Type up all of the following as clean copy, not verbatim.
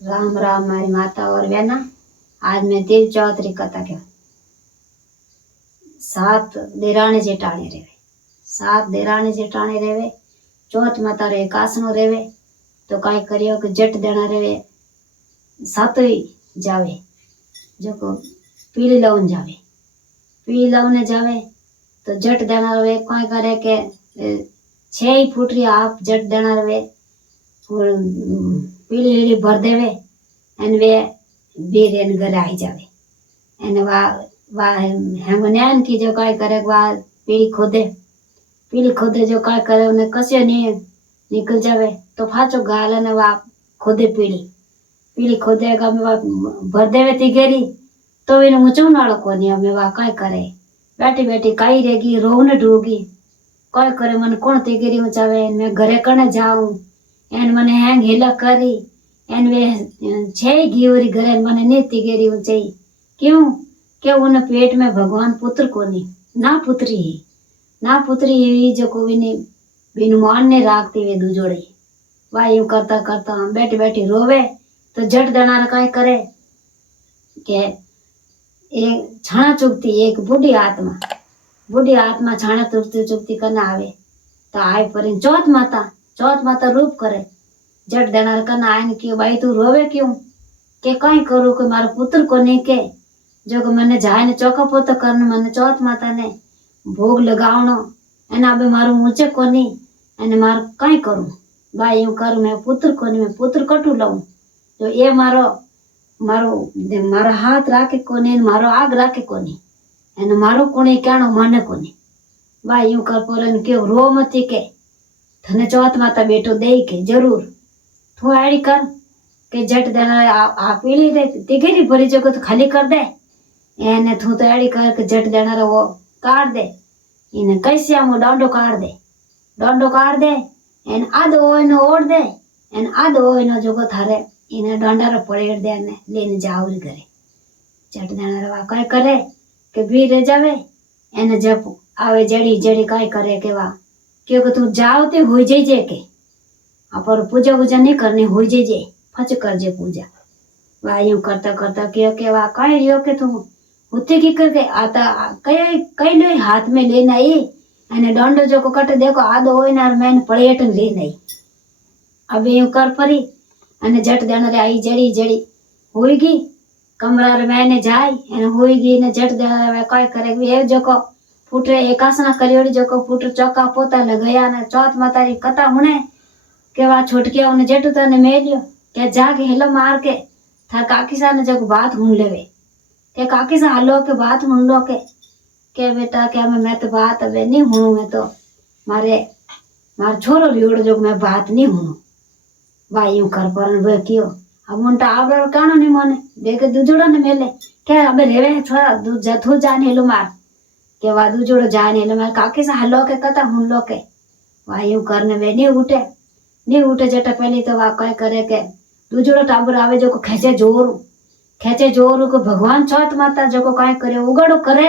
राम राम मारी माता और बहना। आज मैं तिल चौधरी कथा क्या 7 देराणी जेठाणी रेवे, 7 देराणी जेठाणी रेवे। चौथ माता रे कासनो रेवे तो कई करियो कि जट देना रेवे सातोई जावे जो को पीली लवन जावे, पीली लवने जावे तो जट देना रेवे कई करे के 6 फुटरी आप जट देना रेवे पीली लीली भर देवे एन वे बीर एन घर आई जावे एन वा हेमन्यान की जो काय करे वा पीली खोदे जो काय करे उन्हें कसे नहीं निकल जावे तो फाचो गाल ने वा खोदे पीली खोदेगा में वा भर देवे तिगेरी तो इन ऊंचू नालो कोनी में वा काय करे बैठी बैठी काई रहेगी रोने ढूगी काय करे मन कौन तिगेरी ऊंचावे मैं घरे कने जाऊं एन मने हैंग हिला करी एन वे 6 घीवरी घरे मने नहीं तिगेरी ऊंचाई क्यों के उन पेट में भगवान पुत्र कोनी ना पुत्री ही जो को बिनु मान ने राखती वे दुजोड़े वा यूं करता करता हम बैठी बैठी रोवे तो जट देना काय करे के एक छाना चुगती एक बूढ़ी आत्मा छाना चुगती करना आवे तो आए पर चौथ माता रूप करे जट देना करना आए कि भाई तू रोवे क्यों के कई करू के मारो पुत्र को नहीं के जो कि मैंने जाए ने चौका पोता करने मैंने चौथ माता ने भोग लगावनो एना बे मारू ऊंचे कोनी एने मार कई करू भाई यूं करू मैं पुत्र कोनी मैं पुत्र कटू लऊं तो ये मारो हाथ राखे कोनी मारो आग राखे कोनी एने मारो कोनी कहणो माने कोनी भाई यूं कर पर के रो मती के थने चौथ माता बेटो दे के जरूर तू आड़ी कर के जट देना आ पीली रे तिगेरी भरी जगह तो खाली कर दे एने तू तो आड़ी कर के जट देना रे वो काट दे इने कैसे हम डंडो काट दे एन आधो ओनो ओढ़ दे एन आधो ओनो जगह थारे इने डंडा रे पड़ेड़ दे ने लेने जाओ रे घरे जट देना रे वा काय करे के भी रे जावे एने जब आवे जड़ी काय करे के वा क्योंकि तू जाओ ते हो जे के पर पूजा नहीं करनी हो जे फच कर जे पूजा वा यूं करता करता के वा कई रियो के तुम उते की करके आता कई लो हाथ में लेना ही अने डंडो जो को कट देखो आधो होय ना मैंने पड़ेटन ले नहीं अब यूं कर परी अने जट देना रे आई जड़ी होईगी कमरा रे मैंने जाई अने होईगी ने जट देना रे काय करे ए जो को फुटरे एकासना करियोड़ी जो को फुट चौका पोता लगाया ने चौथ माता री कथा हुने के वा छोटकिया उन्हें जट तने मेलियो के जाके हेलो मार के था काकी सा ने जग बात हुन लेवे के काकी सा हलो के बात हुन लो के बेटा क्या मैं तो बात अब नहीं हूं मैं तो मारे छोरो रियोड़ जो मैं बात नहीं हूं भाई यूं कर पर वे कियो अब उनटा आवड़ा कानो नहीं मोने देखे दुजोड़ा ने मेले के अबे रेवे छोरा दूध जाने हेलो मार के वा दुजोड़ो जाने हेलो मार काकी सा हलो के कथा हुन लो के भाई यूं करने वे नहीं उठे जटा पहले तो वा काय करे के दूजोड़ो टाबर आवे जो को खेचे जोर को भगवान चौथ माता जो को काय करे उगाड़ो करे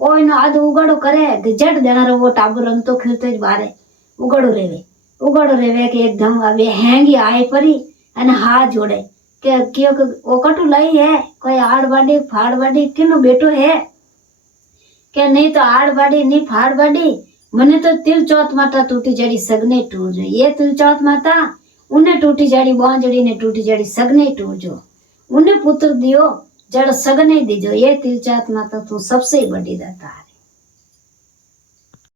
ओ इन आधो उगाड़ो करे जट देना रो वो टाबर हम तो खिलते बारे उगाड़ो रेवे के एकदम अबे हैंगी आए परी अने हाथ जोड़े के क्यों ओ कटू लई है कोई आड़ बाडी फाड़ बाडी किनो बेटो है के नहीं तो आड़ बाडी नहीं फाड़ बाडी मने तो तिल चौथ माता टूटी जड़ी सगने टूट जो ये तिल चौथ माता उन्हें टूटी जड़ी बांजड़ी ने टूटी जड़ी सगने टूट जो उन्हें पुत्र दियो जड़ सगने दीजो ये तिल चौथ माता तू सबसे बड़ी दाता है।